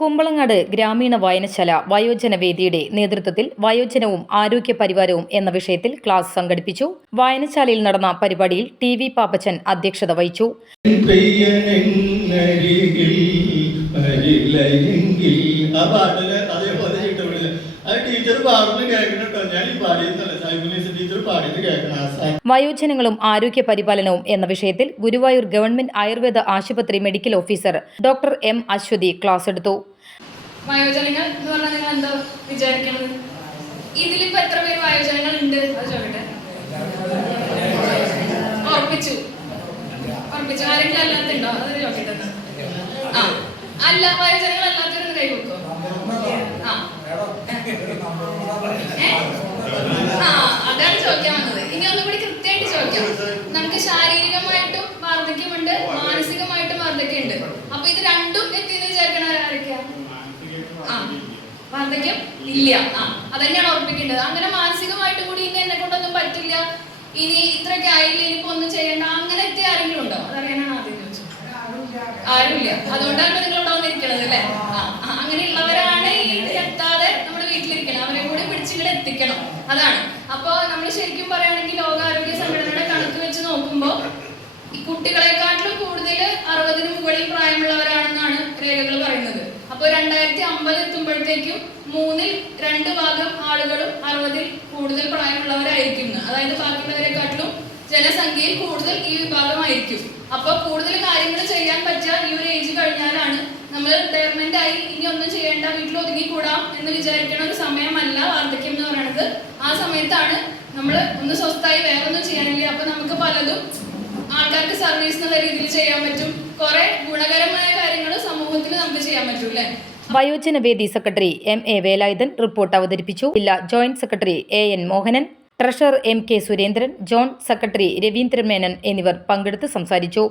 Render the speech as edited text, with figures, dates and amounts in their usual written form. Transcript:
കുമ്പളങ്ങാട് ഗ്രാമീണ വായനശാല വയോജന വേദിയുടെ നേതൃത്വത്തിൽ വയോജനവും ആരോഗ്യ പരിവാരവും എന്ന വിഷയത്തിൽ ക്ലാസ് സംഘടിപ്പിച്ചു. വായനശാലയിൽ നടന്ന പരിപാടിയിൽ ടി.വി. പാപ്പച്ചൻ അധ്യക്ഷത വഹിച്ചു. വയോജനങ്ങളും ആരോഗ്യ പരിപാലനവും എന്ന വിഷയത്തിൽ ഗുരുവായൂർ ഗവൺമെന്റ് ആയുർവേദ ആശുപത്രി medical officer doctor M Ashwathi class എടുത്തു. വയോജനങ്ങൾ എന്ന് പറഞ്ഞാൽ നിങ്ങൾ എന്താ വിചാരിക്കുന്നത്? ഇതിലിപ്പോ എത്ര പേര് വയോജനങ്ങൾ ഉണ്ട് അത് ചോദിക്കട്ടെ. ഉറപ്പിച്ചു ആരെങ്കിലും അല്ലാത്തുണ്ടോ അത് ചോദിക്കട്ടെ. അല്ല വയോജനങ്ങൾ അല്ലാത്തവരൊന്ന് കൈ കൊടുക്കോ. അതാണ് ചോദിക്കാൻ വന്നത്. ഇനി ഒന്നുകൂടി കൃത്യമായിട്ട് ചോദിക്കാം. നമുക്ക് ശാരീരികമായിട്ടും വാർദ്ധക്യമുണ്ട്, മാനസികമായിട്ടും വാർദ്ധക്യമുണ്ട്. അപ്പൊ ഇത് രണ്ടും എത്തിയെന്ന് വിചാരിക്കണ ആരൊക്കെയാ? വാർദ്ധക്യം ഇല്ല. അതന്നെയാണ് ഉറപ്പിക്കേണ്ടത്. അങ്ങനെ മാനസികമായിട്ടും കൂടി ഇനി എന്നെ കൊണ്ടൊന്നും പറ്റില്ല, ഇനി ഇത്രയൊക്കെ ആയില്ല, ഇനിയിപ്പോ ഒന്നും ചെയ്യണ്ട, അങ്ങനെ എത്തിയ ആരെങ്കിലും ഉണ്ടോ? അതറിയാനാണ് ആദ്യം ചോദിച്ചത്. ആരുമില്ല. അതുകൊണ്ടാണ് നിങ്ങൾ ഇവിടെ വന്നിരിക്കണത് അല്ലേ? അങ്ങനെയുള്ളവരാണ് ഈ എത്താതെ നമ്മുടെ വീട്ടിലിരിക്കണം. അവരെ കൂടി പിടിച്ചിങ്ങടെ എത്തിക്കണം. അതാണ്. അപ്പൊ നമ്മൾ ശരിക്കും പറയുകയാണെങ്കിൽ ലോകാരോഗ്യ സംഘടനയുടെ കണക്ക് വെച്ച് നോക്കുമ്പോ ഈ കുട്ടികളെക്കാട്ടിലും കൂടുതൽ 60-ന് മുകളിൽ പ്രായമുള്ളവരാണെന്നാണ് രേഖകൾ പറയുന്നത്. അപ്പൊ 2050 എത്തുമ്പോഴത്തേക്കും 2/3 ആളുകളും 60-ൽ കൂടുതൽ പ്രായമുള്ളവരായിരിക്കും. അതായത് ബാക്കിയുള്ളവരെക്കാട്ടിലും ജനസംഖ്യയിൽ കൂടുതൽ ഈ വിഭാഗമായിരിക്കും. അപ്പൊ കൂടുതൽ കാര്യങ്ങൾ ചെയ്യാൻ പറ്റുക ഈ ഒരു ഏജ് കഴിഞ്ഞാലാണ്. നമ്മൾ റിട്ടയർമെന്റ് ആയി ഇനി ഒന്നും ചെയ്യേണ്ട, വീട്ടിൽ ഒതുങ്ങിക്കൂടാം എന്ന് വിചാരിക്കണ ഒരു സമയമല്ല വാർദ്ധക്യം എന്ന് പറയുന്നത്. ആ സമയത്താണ് നമ്മൾ ഒന്ന് സ്വസ്ഥായി വേറെ ഒന്നും ചെയ്യാനില്ല. അപ്പൊ നമുക്ക് പലതും ആൾക്കാർക്ക് സർവീസ് എന്നുള്ള രീതിയിൽ ചെയ്യാൻ പറ്റും. കുറെ ഗുണകരമായ കാര്യങ്ങൾ സമൂഹത്തിൽ നമുക്ക് ചെയ്യാൻ പറ്റും അല്ലെ? വയോജന വേദി സെക്രട്ടറി M.A. വേലായുധൻ റിപ്പോർട്ട് അവതരിപ്പിച്ചു. ജില്ലാ joint secretary A.N. Mohanan, treasurer M.K. Surendran, John secretary Raveendran Menon എന്നിവർ പങ്കെടുത്ത് സംസാരിച്ചു.